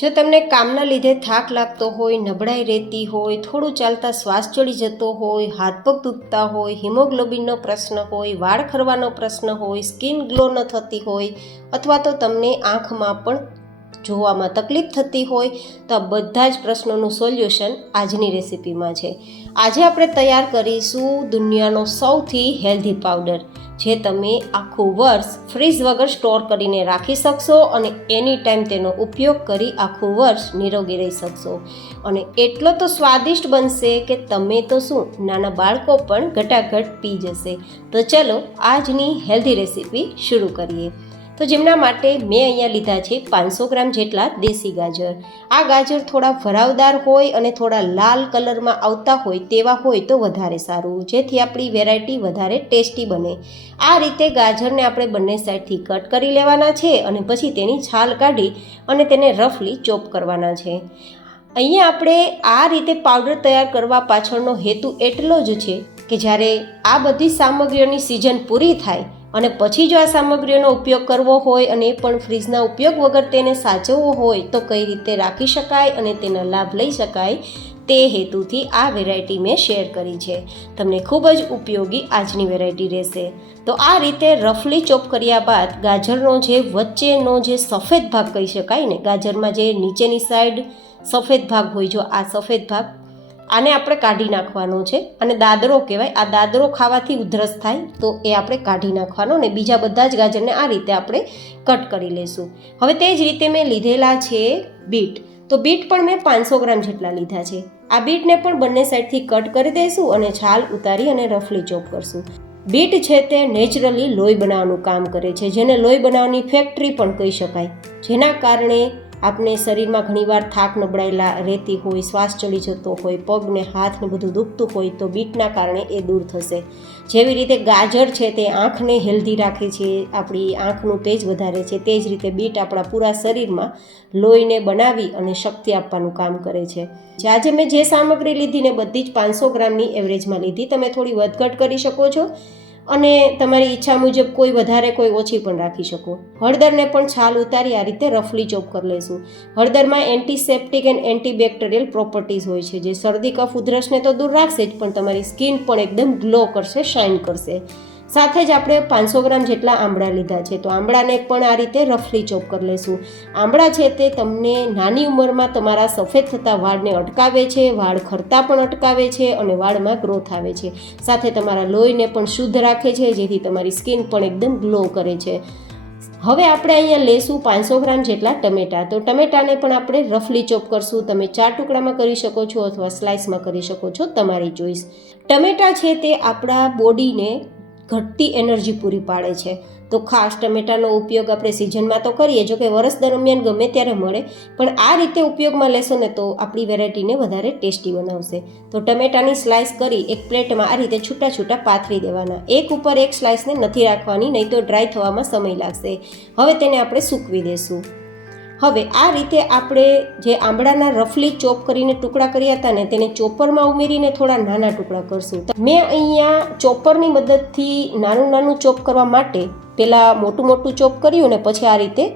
જો તમને કામના લીધે થાક લાગતો હોય, નબળાઈ રહેતી હોય, થોડું ચાલતા શ્વાસ ચડી જતો હોય, હાથ પગ દુખતા હોય, હિમોગ્લોબિનનો પ્રશ્ન હોય, વાળ ખરવાનો પ્રશ્ન હોય, સ્કિન ગ્લો ન થતી હોય અથવા તો તમને આંખમાં પણ જોવામાં તકલીફ થતી હોય તો આ બધા જ પ્રશ્નોનું સોલ્યુશન આજની રેસિપીમાં છે. આજે આપણે તૈયાર કરીશું દુનિયાનો સૌથી હેલ્ધી પાવડર, જે તમે આખું વર્ષ ફ્રીઝ વગર સ્ટોર કરીને રાખી શકશો અને એની ટાઈમ તેનો ઉપયોગ કરી આખું વર્ષ નિરોગી રહી શકશો. અને એટલો તો સ્વાદિષ્ટ બનશે કે તમે તો શું, નાના બાળકો પણ ઘટાઘટ પી જશે. તો ચલો આજની હેલ્ધી રેસીપી શરૂ કરીએ. તો જેમના માટે મેં અહીંયા લીધા છે 500 ગ્રામ જેટલા દેશી ગાજર. આ ગાજર થોડા ભરાવદાર હોય અને થોડા લાલ કલરમાં આવતા હોય તેવા હોય તો વધારે સારું, જેથી આપણી વેરાયટી વધારે ટેસ્ટી બને. આ રીતે ગાજરને આપણે બંને સાઈડથી કટ કરી લેવાના છે અને પછી તેની છાલ કાઢી અને તેને રફલી ચોપ કરવાના છે. અહીંયા આપણે આ રીતે પાવડર તૈયાર કરવા પાછળનો હેતુ એટલો જ છે કે જ્યારે આ બધી સામગ્રીઓની સિઝન પૂરી થાય અને પછી જો આ સામગ્રીઓનો ઉપયોગ કરવો હોય અને એ પણ ફ્રીજના ઉપયોગ વગર તેને સાચવવો હોય તો કઈ રીતે રાખી શકાય અને તેના લાભ લઈ શકાય, તે હેતુથી આ વેરાયટી મેં શેર કરી છે. તમને ખૂબ જ ઉપયોગી આજની વેરાયટી રહેશે. તો આ રીતે રફલી ચોપ કર્યા બાદ ગાજરનો જે વચ્ચેનો જે સફેદ ભાગ કહી શકાય ને, ગાજરમાં જે નીચેની સાઈડ સફેદ ભાગ હોય, જો આ સફેદ ભાગ આને આપણે કાઢી નાખવાનો છે અને દાદરો કહેવાય. આ દાદરો ખાવાથી ઉધરસ થાય તો એ આપણે કાઢી નાખવાનો અને બીજા બધા જ ગાજરને આ રીતે આપણે કટ કરી લઈશું. હવે તે જ રીતે મેં લીધેલા છે બીટ. તો બીટ પણ મેં 500 ગ્રામ જેટલા લીધા છે. આ બીટને પણ બંને સાઈડથી કટ કરી દઈશું અને છાલ ઉતારી અને રફલી ચોપ કરશું. બીટ છે તે નેચરલી લોહી બનાવવાનું કામ કરે છે, જેને લોહી બનાવવાની ફેક્ટરી પણ કહી શકાય. જેના કારણે આપણે શરીરમાં ઘણીવાર થાક નબળાયેલા રહેતી હોય, શ્વાસ ચડી જતો હોય, પગને હાથને બધું દુખતું હોય તો બીટના કારણે એ દૂર થશે. જેવી રીતે ગાજર છે તે આંખને હેલ્ધી રાખે છે, આપણી આંખનું તેજ વધારે છે, તે જ રીતે બીટ આપણા પૂરા શરીરમાં લોહીને બનાવી અને શક્તિ આપવાનું કામ કરે છે. આજે મેં જે સામગ્રી લીધી ને બધી જ 500 ગ્રામની એવરેજમાં લીધી. તમે થોડી વધઘટ કરી શકો છો અને તમારી ઈચ્છા મુજબ કોઈ વધારે કોઈ ઓછી પણ રાખી શકો. હળદરને પણ છાલ ઉતારી આ રીતે રફલી ચોપ કરી લઈશું. હળદરમાં એન્ટીસેપ્ટિક એન્ડ એન્ટીબેક્ટેરિયલ પ્રોપર્ટીઝ હોય છે, જે શરદી કફ ઉધરસને તો દૂર રાખશે જ, પણ તમારી સ્કિન પણ એકદમ ગ્લો કરશે, શાઇન કરશે. સાથે જ આપણે 500 ગ્રામ જેટલા આંબળા લીધા છે, તો આંબળાને પણ આ રીતે રફલી ચોપ કરી લઈશું. આંબળા છે તે તમને નાની ઉંમરમાં તમારા સફેદ થતા વાળને અટકાવે છે, વાળ ખરતા પણ અટકાવે છે અને વાળમાં ગ્રોથ આવે છે. સાથે તમારા લોહીને પણ શુદ્ધ રાખે છે, જેથી તમારી સ્કિન પણ એકદમ ગ્લો કરે છે. હવે આપણે અહીંયા લેશું 500 ગ્રામ જેટલા ટમેટા. તો ટમેટાને પણ આપણે રફલી ચોપ કરશું. તમે 4 ટુકડામાં કરી શકો છો અથવા સ્લાઇસમાં કરી શકો છો, તમારી ચોઈસ. ટમેટા છે તે આપણા બોડીને ઘટતી એનર્જી પૂરી પાડે છે. તો ખાસ ટમેટાનો ઉપયોગ આપણે સિઝનમાં તો કરીએ, જો કે વર્ષ દરમિયાન ગમે ત્યારે મળે, પણ આ રીતે ઉપયોગમાં લેશો ને તો આપણી વેરાયટીને વધારે ટેસ્ટી બનાવશે. તો ટમેટાની સ્લાઇસ કરી એક પ્લેટમાં આ રીતે છૂટા છૂટા પાથરી દેવાના. એક ઉપર એક સ્લાઇસને નથી રાખવાની, નહીં તો ડ્રાય થવામાં સમય લાગશે. હવે તેને આપણે સૂકવી દેશું. હવે આ રીતે આપણે જે આંબળાના રફલી ચોપ કરીને ટુકડા કર્યા હતા ને તેને ચોપરમાં ઉમેરીને થોડા નાના ટુકડા કરશું. મેં અહીંયા ચોપરની મદદથી નાનું નાનું ચોપ કરવા માટે પહેલાં મોટું મોટું ચોપ કર્યું ને પછી આ રીતે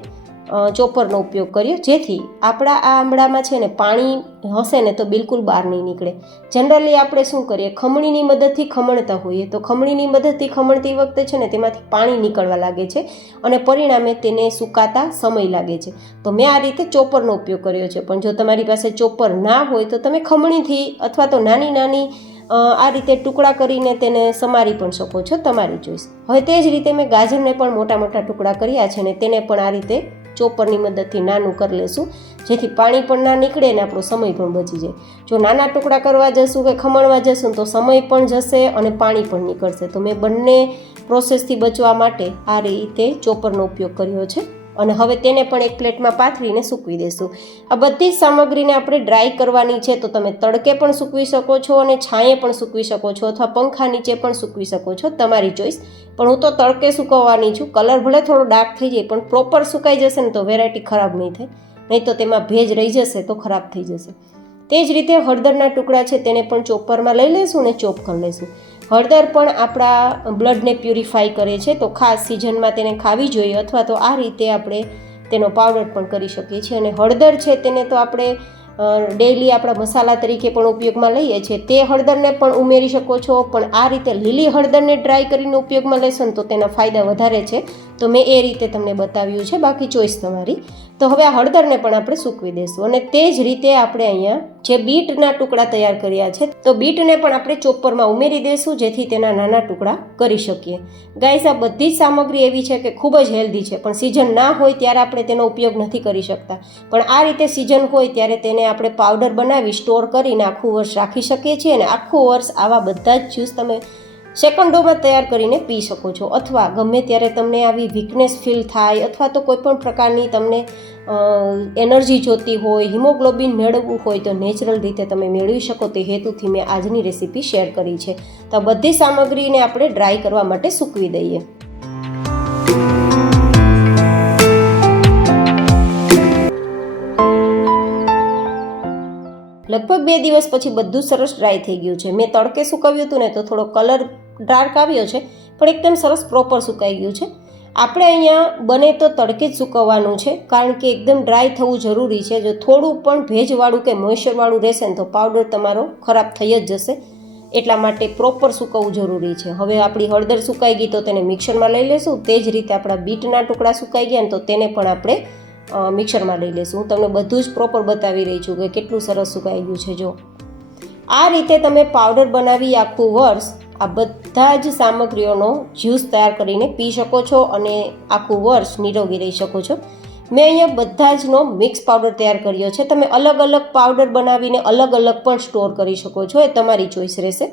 ચોપરનો ઉપયોગ કર્યો, જેથી આપણા આ આંબળામાં છે ને પાણી હશે ને તો બિલકુલ બહાર નહીં નીકળે. જનરલી આપણે શું કરીએ, ખમણીની મદદથી ખમણતા હોઈએ, તો ખમણીની મદદથી ખમણતી વખતે છે ને તેમાંથી પાણી નીકળવા લાગે છે અને પરિણામે તેને સુકાતા સમય લાગે છે. તો મેં આ રીતે ચોપરનો ઉપયોગ કર્યો છે, પણ જો તમારી પાસે ચોપર ના હોય તો તમે ખમણીથી અથવા તો નાની નાની આ રીતે ટુકડા કરીને તેને સમારી પણ શકો છો, તમારી ચોઈસ. હવે તે જ રીતે મેં ગાજરને પણ મોટા મોટા ટુકડા કર્યા છે ને તેને પણ આ રીતે ચોપરની મદદથી નાનું કરી લેશું, જેથી પાણી પણ ના નીકળે ને આપણો સમય પણ બચી જાય. જો નાના ટુકડા કરવા જશું કે ખમણવા જશું તો સમય પણ જશે અને પાણી પણ નીકળશે. તો મેં બંને પ્રોસેસથી બચવા માટે આ રીતે ચોપરનો ઉપયોગ કર્યો છે. અને હવે તેને પણ એક પ્લેટમાં પાથરીને સૂકવી દેશું. આ બધી જ સામગ્રીને આપણે ડ્રાય કરવાની છે, તો તમે તડકે પણ સૂકવી શકો છો અને છાંયે પણ સૂકવી શકો છો અથવા પંખા નીચે પણ સૂકવી શકો છો, તમારી ચોઈસ. પણ હું તો તડકે સૂકવવાની છું. કલર ભલે થોડો ડાર્ક થઈ જાય પણ પ્રોપર સુકાઈ જશે ને તો વેરાયટી ખરાબ નહીં થાય, નહીં તો તેમાં ભેજ રહી જશે તો ખરાબ થઈ જશે. તે જ રીતે હળદરના ટુકડા છે તેને પણ ચોપરમાં લઈ લઈશું ને ચોપ કરી લઈશું. હળદર પણ આપણા બ્લડને પ્યુરિફાઈ કરે છે, તો ખાસ સિઝનમાં તેને ખાવી જોઈએ અથવા તો આ રીતે આપણે તેનો પાવડર પણ કરી શકીએ છીએ. અને હળદર છે તેને તો આપણે ડેઈલી આપણા મસાલા તરીકે પણ ઉપયોગમાં લઈએ છીએ, તે હળદરને પણ ઉમેરી શકો છો. પણ આ રીતે લીલી હળદરને ડ્રાય કરીને ઉપયોગમાં લેશો ને તો તેના ફાયદા વધારે છે, તો મેં એ રીતે તમને બતાવ્યું છે, બાકી ચોઈસ તમારી. તો હવે આ હળદરને પણ આપણે સૂકવી દઈશું. અને તે જ રીતે આપણે અહીંયા જે બીટના ટુકડા તૈયાર કર્યા છે, તો બીટને પણ આપણે ચોપરમાં ઉમેરી દઈશું, જેથી તેના નાના ટુકડા કરી શકીએ. ગાઈસ, આ બધી જ સામગ્રી એવી છે કે ખૂબ જ હેલ્ધી છે, પણ સિઝન ના હોય ત્યારે આપણે તેનો ઉપયોગ નથી કરી શકતા. પણ આ રીતે સિઝન હોય ત્યારે તેને આપણે પાવડર બનાવી સ્ટોર કરીને આખું વર્ષ રાખી શકીએ છીએ. અને આખું વર્ષ આવા બધા જ જ્યુસ તમે સેકન્ડોમાં તૈયાર કરીને પી શકો છો. અથવા ગમે ત્યારે તમને આવી વીકનેસ ફીલ થાય, અથવા તો કોઈ પણ પ્રકારની તમને એનર્જી જોતી હોય, હિમોગ્લોબિન મેળવવું હોય, તો નેચરલ રીતે તમે મેળવી શકો. તે હેતુથી મેં આજની રેસીપી શેર કરી છે. તો આ બધી સામગ્રીને આપણે ડ્રાય કરવા માટે સૂકવી દઈએ. લગભગ 2 દિવસ પછી બધું સરસ ડ્રાય થઈ ગયું છે. મેં તડકે સુકવ્યું હતું ને તો થોડો કલર ડાર્ક આવ્યો છે, પણ એકદમ સરસ પ્રોપર સુકાઈ ગયું છે. આપણે અહીંયા બને તો તડકે જ સૂકવવાનું છે, કારણ કે એકદમ ડ્રાય થવું જરૂરી છે. જો થોડું પણ ભેજવાળું કે મોઇશ્ચરવાળું રહેશે ને તો પાવડર તમારો ખરાબ થઈ જ જશે. એટલા માટે પ્રોપર સૂકવવું જરૂરી છે. હવે આપણી હળદર સુકાઈ ગઈ તો તેને મિક્સરમાં લઈ લેશું. તે જ રીતે આપણા બીટના ટુકડા સુકાઈ ગયા ને તો તેને પણ આપણે મિક્સરમાં લઈ લેશું. હું તમને બધું જ પ્રોપર બતાવી રહી છું કે કેટલું સરસ સુકાઈ ગયું છે. જો આ રીતે તમે પાવડર બનાવી આખું વર્ષ આ બધા જ સામગ્રીઓનો જ્યુસ તૈયાર કરીને પી શકો છો અને આખું વર્ષ નિરોગી રહી શકો છો. મેં અહીંયા બધા જનો મિક્સ પાવડર તૈયાર કર્યો છે. તમે અલગ અલગ પાવડર બનાવીને અલગ અલગ પણ સ્ટોર કરી શકો છો, એ તમારી ચોઈસ રહેશે.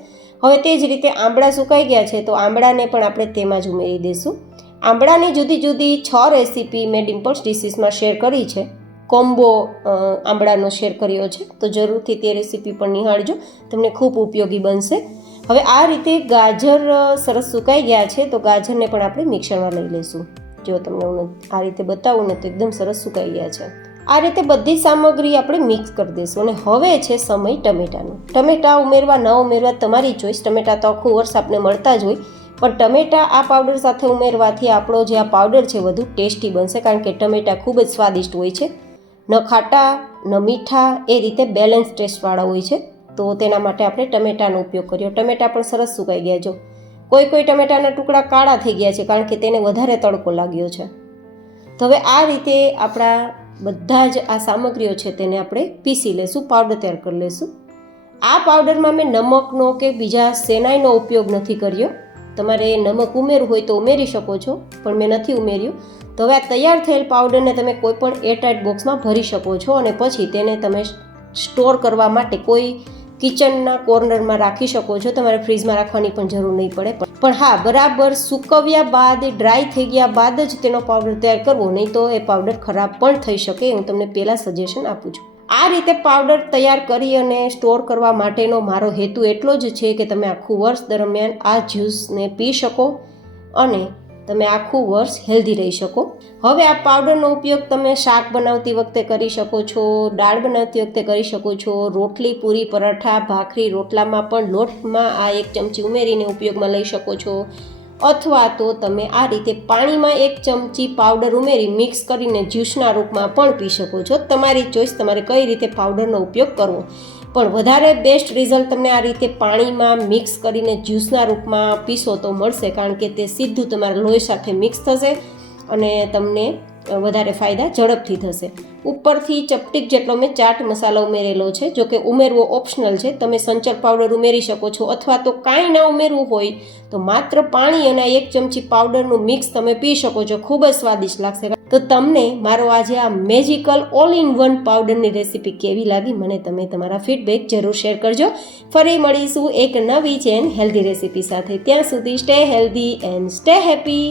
હવે તે જ રીતે આંબળા સુકાઈ ગયા છે, તો આંબળાને પણ આપણે તેમાં જ ઉમેરી દઈશું. આંબળાની જુદી જુદી 6 રેસીપી મેં ડિમ્પલ્સ ડિશીસમાં શેર કરી છે. કોમ્બો આંબળાનો શેર કર્યો છે, તો જરૂરથી તે રેસીપી પણ નિહાળજો, તમને ખૂબ ઉપયોગી બનશે. હવે આ રીતે ગાજર સરસ સુકાઈ ગયા છે, તો ગાજરને પણ આપણે મિક્સરમાં લઈ લઈશું. જો તમને હું આ રીતે બતાવું ને તો એકદમ સરસ સુકાઈ ગયા છે. આ રીતે બધી સામગ્રી આપણે મિક્સ કરી દઈશું. અને હવે છે સમય ટમેટાનો. ટમેટા ઉમેરવા ન ઉમેરવા તમારી ચોઈસ. ટમેટા તો આખું વર્ષ આપણે મળતા જ હોય, પણ ટમેટા આ પાવડર સાથે ઉમેરવાથી આપણો જે આ પાવડર છે વધુ ટેસ્ટી બનશે, કારણ કે ટમેટા ખૂબ જ સ્વાદિષ્ટ હોય છે. ન ખાટા ન મીઠા, એ રીતે બેલેન્સ ટેસ્ટવાળા હોય છે. તો તેના માટે આપણે ટમેટાનો ઉપયોગ કર્યો. ટમેટા પણ સરસ સુકાઈ ગયા. જો કોઈ ટમેટાના ટુકડા કાળા થઈ ગયા છે, કારણ કે તેને વધારે તડકો લાગ્યો છે. તો હવે આ રીતે આપણા બધા જ આ સામગ્રીઓ છે તેને આપણે પીસી લેશું, પાવડર તૈયાર કરી લેશું. આ પાવડરમાં મેં નમકનો કે બીજા સેનાઈનો ઉપયોગ નથી કર્યો. તમારે નમક ઉમેરવું હોય તો ઉમેરી શકો છો, પણ મેં નથી ઉમેર્યું. તો હવે આ તૈયાર થયેલ પાવડરને તમે કોઈ પણ એરટાઇટ બોક્સમાં ભરી શકો છો, અને પછી તેને તમે સ્ટોર કરવા માટે કોઈ કિચનના કોર્નરમાં રાખી શકો છો. તમારે ફ્રીજમાં રાખવાની પણ જરૂર નહીં પડે. પણ હા, બરાબર સૂકવ્યા બાદ, ડ્રાય થઈ ગયા બાદ જ તેનો પાવડર તૈયાર કરવો, નહીં તો એ પાવડર ખરાબ પણ થઈ શકે. હું તમને પહેલાં સજેશન આપું છું. આ રીતે પાવડર તૈયાર કરી અને સ્ટોર કરવા માટેનો મારો હેતુ એટલો જ છે કે તમે આખું વર્ષ દરમિયાન આ જ્યુસને પી શકો અને તમે આખું વર્ષ હેલ્ધી રહી શકો. હવે આ પાવડરનો ઉપયોગ તમે શાક બનાવતી વખતે કરી શકો છો, દાળ બનાવતી વખતે કરી શકો છો, રોટલી, પૂરી, પરાઠા, ભાખરી, રોટલામાં પણ લોટમાં આ 1 ચમચી ઉમેરીને ઉપયોગમાં લઈ શકો છો. અથવા તો તમે આ રીતે પાણીમાં 1 ચમચી પાવડર ઉમેરી મિક્સ કરીને જ્યુસના રૂપમાં પણ પી શકો છો. તમારી ચોઈસ, તમારે કઈ રીતે પાવડરનો ઉપયોગ કરવો. પણ વધારે બેસ્ટ રિઝલ્ટ તમને આ રીતે પાણીમાં મિક્સ કરીને જ્યુસના રૂપમાં પીશો તો મળશે, કારણ કે તે સીધું તમારા લોહી સાથે મિક્સ થશે અને તમને વધારે ફાયદા ઝડપથી થશે. ઉપરથી ચપટીક જેટલો મેં ચાટ મસાલો ઉમેરેલો છે. જો કે ઉમેરવો ઓપ્શનલ છે. તમે સંચર પાવડર ઉમેરી શકો છો, અથવા તો કાંઈ ના ઉમેરવું હોય તો માત્ર પાણી અને 1 ચમચી પાવડરનું મિક્સ તમે પી શકો છો. ખૂબ જ સ્વાદિષ્ટ લાગશે. તો તમને મારો આજે આ મેજિકલ ઓલ ઇન વન પાવડરની રેસીપી કેવી લાગી, મને તમે તમારા ફીડબેક જરૂર શેર કરજો. ફરી મળીશું એક નવી ચેન હેલ્ધી રેસીપી સાથે. ત્યાં સુધી stay healthy and stay happy.